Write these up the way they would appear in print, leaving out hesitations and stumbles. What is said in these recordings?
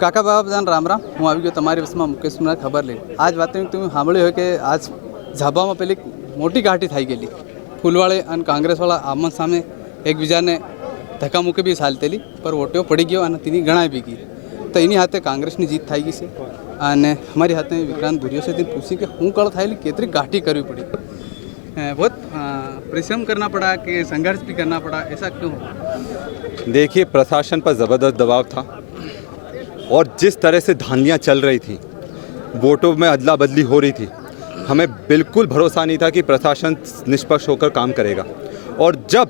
કાકા બાબા બધાને રામ રામ. હું આવી ગયો તમારી બસમાં મુકેશ સુમરા ખબર લઈને. આજ વાત તમે સાંભળ્યું હોય કે આજ ઝાબામાં પેલી મોટી ઘાટી થઈ ગયેલી. ફૂલવાળે અને કાંગ્રેસવાળા આમન સામે એકબીજાને ધક્કા મૂકી બી ચાલતેલી પર વોટો પડી ગયો અને તેની ગણાઈ બી ગઈ. તો એની હાથે કાંગ્રેસની જીત થઈ ગઈ છે અને અમારી હાથે વિક્રાંત ભુરિયો છે તેને પૂછી કે હું કળ થયેલી કેતરી ઘાટી કરવી પડી. बहुत परिश्रम करना पड़ा कि संघर्ष भी करना पड़ा, ऐसा क्यों? देखिए, प्रशासन पर ज़बरदस्त दबाव था और जिस तरह से धांधलियाँ चल रही थी, वोटों में अदला बदली हो रही थी, हमें बिल्कुल भरोसा नहीं था कि प्रशासन निष्पक्ष होकर काम करेगा. और जब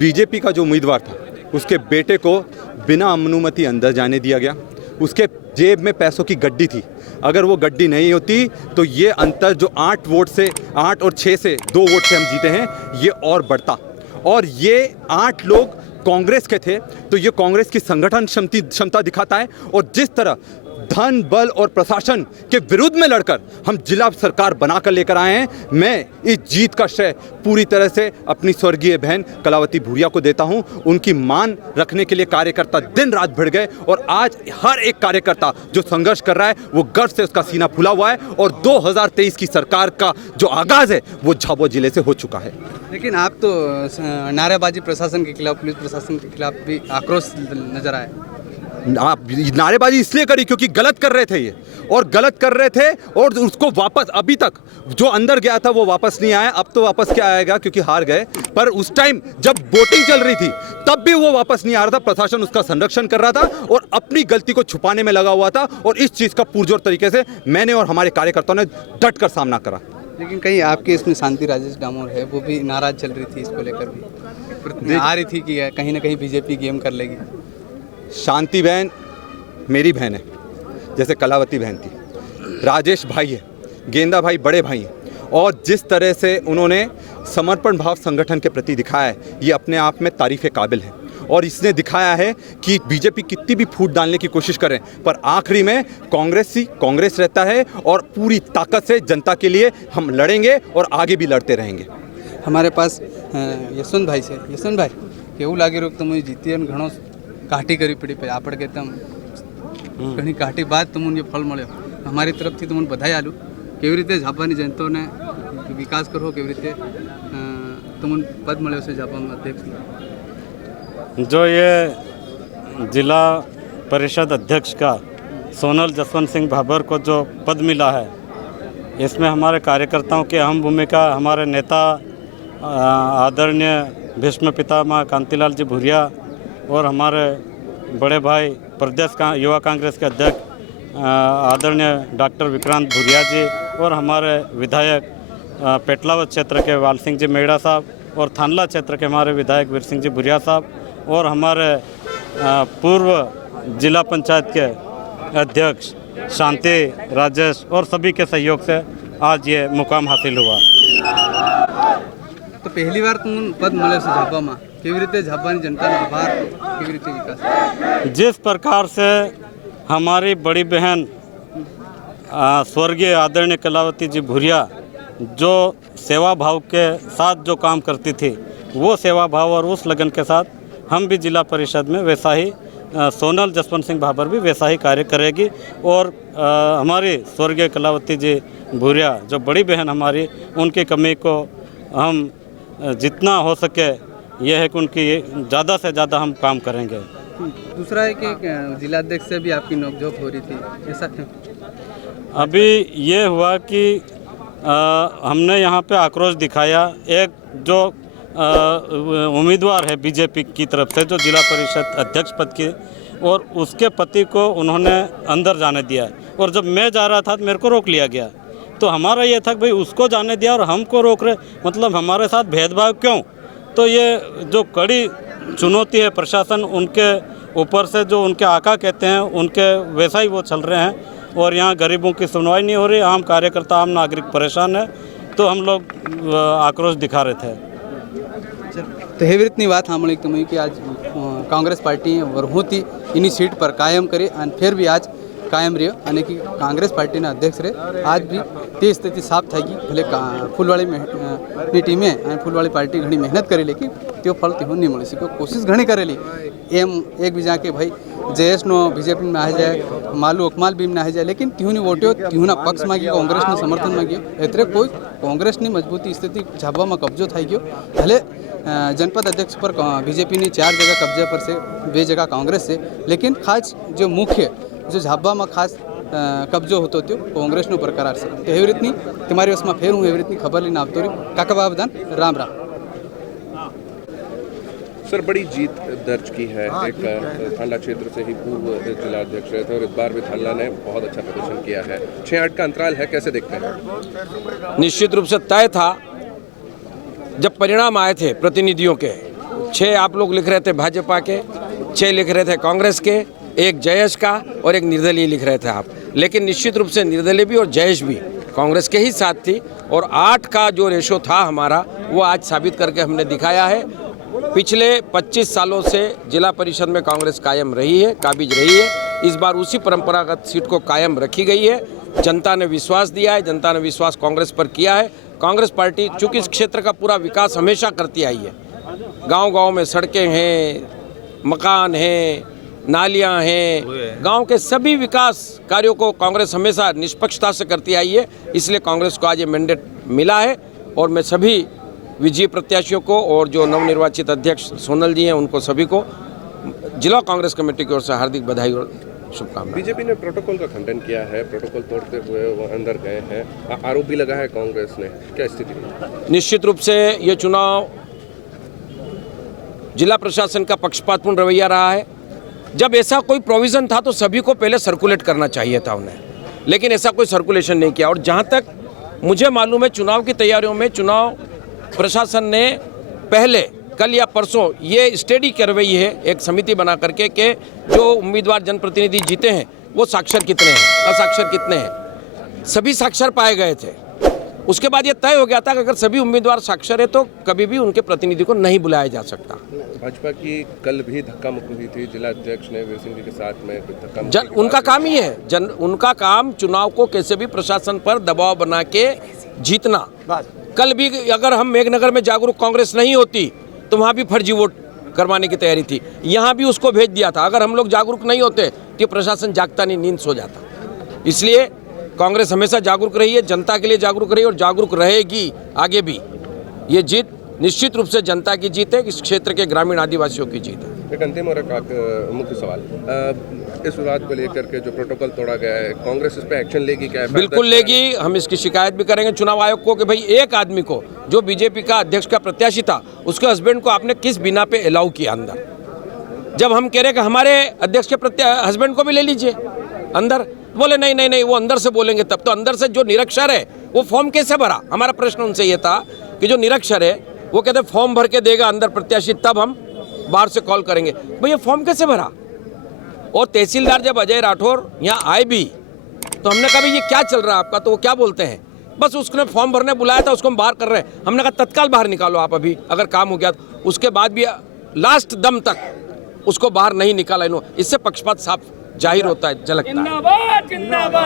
बीजेपी का जो उम्मीदवार था उसके बेटे को बिना अनुमति अंदर जाने दिया गया, उसके जेब में पैसों की गड्डी थी, अगर वो गड्डी नहीं होती तो ये अंतर जो 8 वोट से 8 और 6 से 2 वोट से हम जीते हैं ये और बढ़ता. और ये 8 लोग कांग्रेस के थे तो ये कांग्रेस की संगठन क्षमता दिखाता है. और जिस तरह धन बल और प्रशासन के विरुद्ध में लड़कर हम जिला सरकार बनाकर लेकर आए हैं, मैं इस जीत का श्रेय पूरी तरह से अपनी स्वर्गीय बहन कलावती भूरिया को देता हूं. उनकी मान रखने के लिए कार्यकर्ता दिन रात भिड़ गए और आज हर एक कार्यकर्ता जो संघर्ष कर रहा है वो गर्व से उसका सीना फूला हुआ है. और 2023 की सरकार का जो आगाज़ है वो झाबुआ जिले से हो चुका है. लेकिन आप तो नारेबाजी प्रशासन के खिलाफ, पुलिस प्रशासन के खिलाफ भी आक्रोश नजर आए. आप नारेबाजी इसलिए करी क्योंकि गलत कर रहे थे ये, और गलत कर रहे थे और उसको वापस अभी तक जो अंदर गया था वो वापस नहीं आया. अब तो वापस क्या आएगा क्योंकि हार गए, पर उस टाइम जब वोटिंग चल रही थी तब भी वो वापस नहीं आ रहा था. प्रशासन उसका संरक्षण कर रहा था और अपनी गलती को छुपाने में लगा हुआ था. और इस चीज़ का पुरजोर तरीके से मैंने और हमारे कार्यकर्ताओं ने डट कर सामना करा. लेकिन कहीं आपके इसमें शांति राजेश डामोर है, वो भी नाराज चल रही थी इसको लेकर भी, आ रही थी कि कहीं ना कहीं बीजेपी गेम कर लेगी. शांति बहन मेरी बहन है, जैसे कलावती बहन थी. राजेश भाई है, गेंदा भाई बड़े भाई हैं. और जिस तरह से उन्होंने समर्पण भाव संगठन के प्रति दिखाया है ये अपने आप में तारीफ़ काबिल है. और इसने दिखाया है कि बीजेपी कितनी भी फूट डालने की कोशिश करें पर आखिरी में कांग्रेस रहता है. और पूरी ताकत से जनता के लिए हम लड़ेंगे और आगे भी लड़ते रहेंगे. हमारे पास यशवंत भाई से. यशवंत भाई, केवं लागी રહ્યું તમે જીતી અને ઘણો કાઠી કરવી પડી, પછી આપણે કે તમ ઘણી કાઠી બાદ તમને ફળ મળ્યો. અમારી તરફથી તમને બધાઈ આલું. કેવી રીતે ઝાપાની જનતાને વિકાસ કરવો, કેવી રીતે તમને પદ મળ્યો છે ઝાપામાં અધ્યક્ષ? जो ये जिला परिषद अध्यक्ष का सोनल जसवंत सिंह भाबर को जो पद मिला है इसमें हमारे कार्यकर्ताओं की अहम भूमिका, हमारे नेता आदरणीय भीष्म पितामह कांतिलाल जी भूरिया और हमारे बड़े भाई प्रदेश का युवा कांग्रेस के अध्यक्ष आदरणीय डॉक्टर विक्रांत भूरिया जी और हमारे विधायक पेटलावत क्षेत्र के वाल सिंह जी मेड़ा साहब और थानला क्षेत्र के हमारे विधायक वीर सिंह जी भूरिया साहब और हमारे पूर्व जिला पंचायत के अध्यक्ष शांति राजेश और सभी के सहयोग से आज ये मुकाम हासिल हुआ. तो पहली बार तुम पद મળ્યો છે ઝાપામાં, કેવી રીતે ઝાપાની જનતાનો આભાર, કેવી રીતે વિકાસ? जिस प्रकार से हमारी बड़ी बहन स्वर्गीय आदरणीय कलावती जी भूरिया जो सेवा भाव के साथ जो काम करती थी वो सेवा भाव और उस लगन के साथ हम भी जिला परिषद में वैसा ही सोनल जसवंत सिंह भाबर भी वैसा ही कार्य करेगी. और हमारी स्वर्गीय कलावती जी भूरिया जो बड़ी बहन हमारी, उनकी कमी को हम जितना हो सके यह है कि उनकी ज़्यादा से ज़्यादा हम काम करेंगे. दूसरा है कि जिलाध्यक्ष से भी आपकी नोकझोंक हो रही थी, ऐसा क्यों? अभी ये हुआ कि हमने यहाँ पे आक्रोश दिखाया. एक जो उम्मीदवार है बीजेपी की तरफ से जो जिला परिषद अध्यक्ष पद की, और उसके पति को उन्होंने अंदर जाने दिया और जब मैं जा रहा था तो मेरे को रोक लिया गया. तो हमारा ये था कि भाई उसको जाने दिया और हमको रोक रहे, मतलब हमारे साथ भेदभाव क्यों? तो ये जो कड़ी चुनौती है प्रशासन उनके ऊपर से, जो उनके आका कहते हैं उनके वैसा ही वो चल रहे हैं. और यहाँ गरीबों की सुनवाई नहीं हो रही, आम कार्यकर्ता आम नागरिक परेशान है. तो हम लोग आक्रोश दिखा रहे थे. तो एवी रीतनी बात सामड़ी तुम्हें कि आज कांग्रेस पार्टी वरहूती इन्हीं सीट पर कायम करे और फिर भी आज कायम रह्यो અને कि कांग्रेस पार्टी अध्यक्ष रहे. आज भी તે સ્થિતિ સાફ થઈ ગઈ. ભલે ફૂલવાળી ટીમે અને ફૂલવાળી પાર્ટી ઘણી મહેનત કરેલી કે તેઓ ફળ તેઓ નહીં મળી શક્યો. કોશિશ ઘણી કરેલી એમ એકબીજા કે ભાઈ जेएसनो बीजेपी में आ जाए मालू अकमाल भी में आ जाए लेकिन त्यूनी वोटियो त्यूना पक्ष मांगी कांग्रेस ने समर्थन मांगी एतरे कोई कांग्रेस ની મજબૂતી સ્થિતિ झाबाમાં कब्जो થઈ ગયો भले जनपद अध्यक्ष पर बीजेपी ने 4 जगह कब्जा पर से 2 जगह कांग्रेस से लेकिन खास जो मुख्य जो झाबाમાં खास कब्जो होतो त्यो कांग्रेसનો बरकरार છે તો એવી રીતની તમારી વસમાં ફેર હું એવી રીતની ખબર લઈને આવતો રહ્યો કાકા બાબદાન રામ રામ। सर बड़ी जीत दर्ज की है एक थाना क्षेत्र से ही पूर्व जिलाध्यक्ष रहे थे और इस बार भी थाना ने बहुत अच्छा प्रदर्शन किया है 6-8 का अंतराल है कैसे देखते हैं? निश्चित रूप से तय था जब परिणाम आए थे प्रतिनिधियों के 6 आप लोग लिख रहे थे भाजपा के 6 लिख रहे थे कांग्रेस के 1 जयेश का और 1 निर्दलीय लिख रहे थे आप लेकिन निश्चित रूप से निर्दलीय भी और जयेश भी कांग्रेस के ही साथ थी और 8 का जो रेशो था हमारा वो आज साबित करके हमने दिखाया है। पिछले 25 सालों से जिला परिषद में कांग्रेस कायम रही है काबिज रही है इस बार उसी परंपरागत सीट को कायम रखी गई है। जनता ने विश्वास दिया है जनता ने विश्वास कांग्रेस पर किया है। कांग्रेस पार्टी चूँकि इस क्षेत्र का पूरा विकास हमेशा करती आई है गांव-गांव में सड़कें हैं मकान हैं नालियां हैं गांव के सभी विकास कार्यों को कांग्रेस हमेशा निष्पक्षता से करती आई है इसलिए कांग्रेस को आज ये मैंडेट मिला है और मैं सभी विजयी प्रत्याशियों को और जो नवनिर्वाचित अध्यक्ष सोनल जी हैं उनको सभी को जिला कांग्रेस कमेटी की ओर से हार्दिक बधाई और शुभकामनाएं। बीजेपी ने प्रोटोकॉल का खंडन किया है प्रोटोकॉल तोड़ते हुए वो अंदर गए हैं आरोप भी लगा है कांग्रेस ने क्या स्थिति है? निश्चित रूप से ये चुनाव जिला प्रशासन का पक्षपातपूर्ण रवैया रहा है। जब ऐसा कोई प्रोविज़न था तो सभी को पहले सर्कुलेट करना चाहिए था उन्हें लेकिन ऐसा कोई सर्कुलेशन नहीं किया और जहाँ तक मुझे मालूम है चुनाव की तैयारियों में चुनाव प्रशासन ने पहले कल या परसों ये स्टडी करवाई है एक समिति बना करके कि जो उम्मीदवार जनप्रतिनिधि जीते हैं वो साक्षर कितने हैं असाक्षर कितने हैं सभी साक्षर पाए गए थे। उसके बाद ये तय हो गया था कि अगर सभी उम्मीदवार साक्षर है तो कभी भी उनके प्रतिनिधि को नहीं बुलाया जा सकता। भाजपा की कल भी धक्का मुक्की हुई थी जिला अध्यक्ष ने वीर सिंह जी के साथ में धक्का उनका काम ही है उनका काम चुनाव को कैसे भी प्रशासन पर दबाव बना के जीतना। कल भी अगर हम मेघनगर में जागरूक कांग्रेस नहीं होती तो वहाँ भी फर्जी वोट करवाने की तैयारी थी यहाँ भी उसको भेज दिया था। अगर हम लोग जागरूक नहीं होते तो प्रशासन जागता नहीं नींद सो जाता। इसलिए कांग्रेस हमेशा जागरूक रही है जनता के लिए जागरूक रही और जागरूक रहेगी आगे भी। ये जीत निश्चित रूप से जनता की जीत है इस क्षेत्र के ग्रामीण आदिवासियों की जीत है। एक अंतिम और एक मुख्य सवाल इस विवाद को लेकर के जो प्रोटोकॉल तोड़ा गया है कांग्रेस इस पे एक्शन लेगी क्या? बिल्कुल लेगी। हम इसकी शिकायत भी करेंगे चुनाव आयोग को कि भाई एक आदमी को जो बीजेपी का अध्यक्ष का प्रत्याशी था उसके हस्बैंड को आपने किस बिना पे अलाउ किया अंदर। जब हम कह रहे कि हमारे अध्यक्ष के हस्बैंड को भी ले लीजिए अंदर बोले नहीं नहीं नहीं वो अंदर से बोलेंगे तब तो अंदर से जो निरक्षर है वो फॉर्म कैसे भरा। हमारा प्रश्न उनसे ये था कि जो निरक्षर है वो कहते फॉर्म भर के देगा अंदर प्रत्याशी तब हम बाहर से कॉल करेंगे। भैया फॉर्म कैसे भरा। और तहसीलदार जब अजय राठौर यहाँ आए भी तो हमने कहा भाई ये क्या चल रहा है आपका तो वो क्या बोलते हैं बस उसने फॉर्म भरने बुलाया था उसको हम बाहर कर रहे हैं। हमने कहा तत्काल बाहर निकालो आप अभी अगर काम हो गया तो। उसके बाद भी लास्ट दम तक उसको बाहर नहीं निकाला इन्होंने। इससे पक्षपात साफ जाहिर होता है झलकता है।